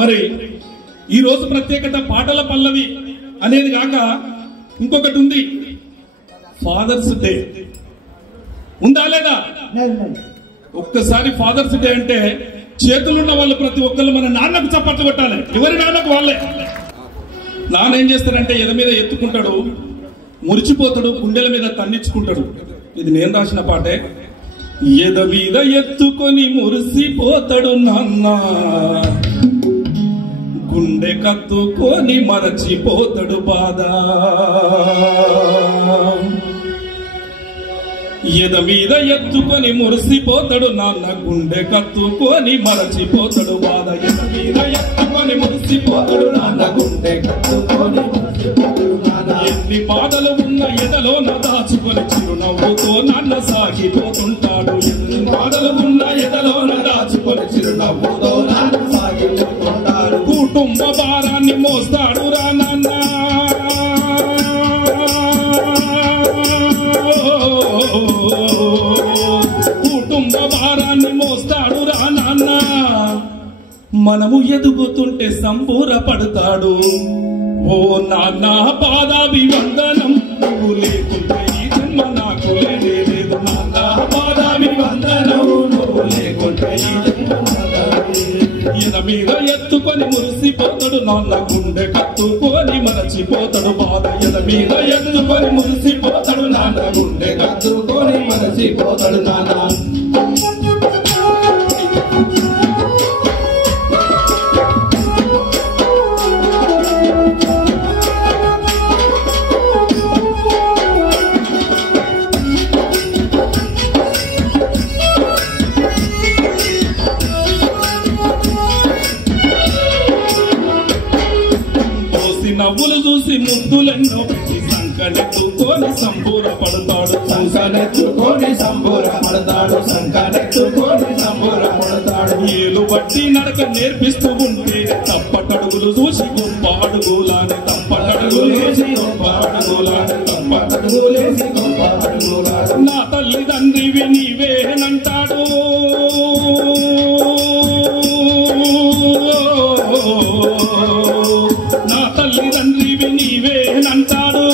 మరి ఈ రోజు ప్రత్యేకత పాటల పల్లవి అనేది కాక ఇంకొకటి ఉంది, ఫాదర్స్ డే. ఉందా లేదా? ఒక్కసారి ఫాదర్స్ డే అంటే చేతులున్న వాళ్ళు ప్రతి ఒక్కళ్ళు మన నాన్నకు చప్పట్లు కొట్టాలి. ఎవరి నాన్నకు వాళ్ళే. నాన్న ఏం చేస్తాడంటే ఎద మీద ఎత్తుకుంటాడు, మురిచిపోతాడు, గుండెల మీద తన్నించుకుంటాడు. ఇది నేను రాసిన పాటే. ఎద మీద ఎత్తుకొని మురిసిపోతాడు నాన్న, గుండె కత్తుకొని మరచిపోతాడు బాధ. ఎద మీద ఎత్తుకొని మురిసిపోతాడు నాన్న, గుండె కత్తుకొని మరచిపోతాడు బాధ. ఎద మీద ఎత్తుకొని మురిసిపోతాడు నాన్న, గుండె కత్తుకొని మరచిపోతాడు బాధ. ఎన్ని బాధలు ఉన్న ఎదలో దాచుకొని చిరునవ్వుతో నాన్న సాగిపోతుంటాడు. ఎన్ని బాధలు ఉన్న ఎదలో దాచుకొని చిరునవ్వుతో నాన్న సాగిపోతుంటాడు. కుటుంబ భారాన్ని మోస్తాడు రా నాన్న, కుటుంబ భారాన్ని మోస్తాడు రా నాన్న. మనము ఎదుగుతుంటే సంబూరపడతాడు. ఓ నాన్న పాదాభివందనం, నువ్వు లేకుంటే ఈ జన్మ నాకు లేదు. నాన్న పాదాభివందనం, నువ్వు లేకుంటే ఈ జన్మ. ఎద మీద ఎత్తుకొని మురిసిపోతాడు నాన్న, గుండె కత్తుకొని మరచిపోతాడు బాధ. ఎద మీద ఎత్తుకొని మురిసిపోతాడు నాన్న, గుండె కత్తుకొని మరచిపోతాడు నాన్న. నవ్వులు చూసి ముద్దులెన్నో పెట్టి సంకనెత్తుకొని సంబూరపడతాడు. సంకనెత్తుకొని సంబూరపడతాడు, సంకనెత్తుకొని సంబూరపడతాడు. ఏలు బట్టి నడక నేర్పిస్తూ ఉంటే తప్పటడుగులు చూసి గొప్ప అడుగులానే, తప్పటడుగులేసి గొప్ప అడుగులానే, తప్పటడుగులేసి గొప్ప అడుగులానే. నా తల్లిదండ్రివి నీవేనంటాడు, నా తల్లిదండ్రివి నీవేనంటాడు.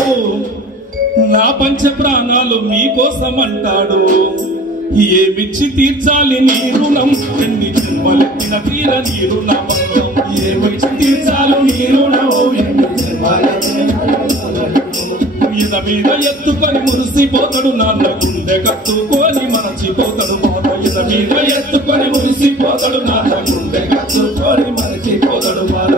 నా పంచ ప్రాణాలు మీకోసం అంటాడు. ఏమిచ్చి తీర్చాలి నీ రుణం, ఎన్ని జన్మలెత్తిన తీర నీ రుణబంధం. ఏమిచ్చి తీర్చాలి నీ రుణం, ఎన్ని జన్మలెత్తిన. మీద మీద ఎత్తుకొని మురిసిపోతాడు నాన్న, గుండె కత్తుకొని మరచిపోతాడు బాధ. ఎద మీద ఎత్తుకొని మురిసిపోతాడు నాన్న, గుండె కత్తుకొని మరచిపోతాడు బాధ.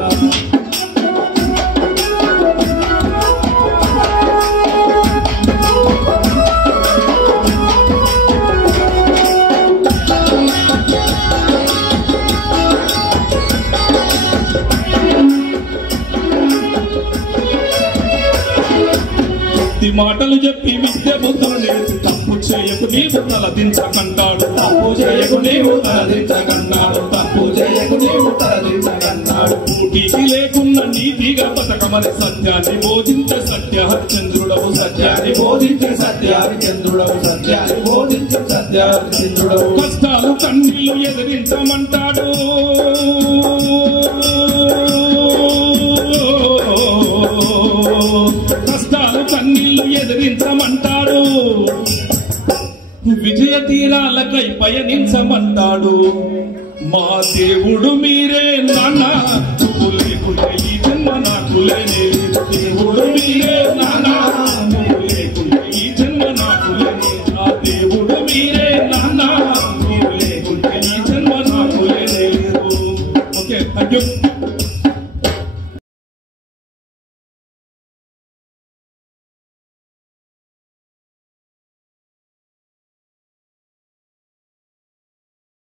మాటలు చెప్పి విద్య బుద్ధులు నేర్చి తప్పు చేయకు నీవు తలదించకంటాడు. తప్పు చేయకు నీవు తలదించకన్నాడు, తప్పు చేయకు నీవు తలదించకన్నాడు. పూటికి లేకున్న నీతిగా బతకమని సత్యాన్ని బోధించే సత్యహరిచంద్రుడవు, సత్యాన్ని బోధించే సత్యహరిచంద్రుడవు, సత్యాన్ని బోధించే సత్యహరిచంద్రుడవు. కష్టాలు కన్నీళ్లు ఎదిరించమంటాడు, కష్టాలు కన్నీళ్లు ఎదిరించమంటాడు. విజయ తీరాలకై పయనించమంటాడు. మా దేవుడు మీరే నాన్న,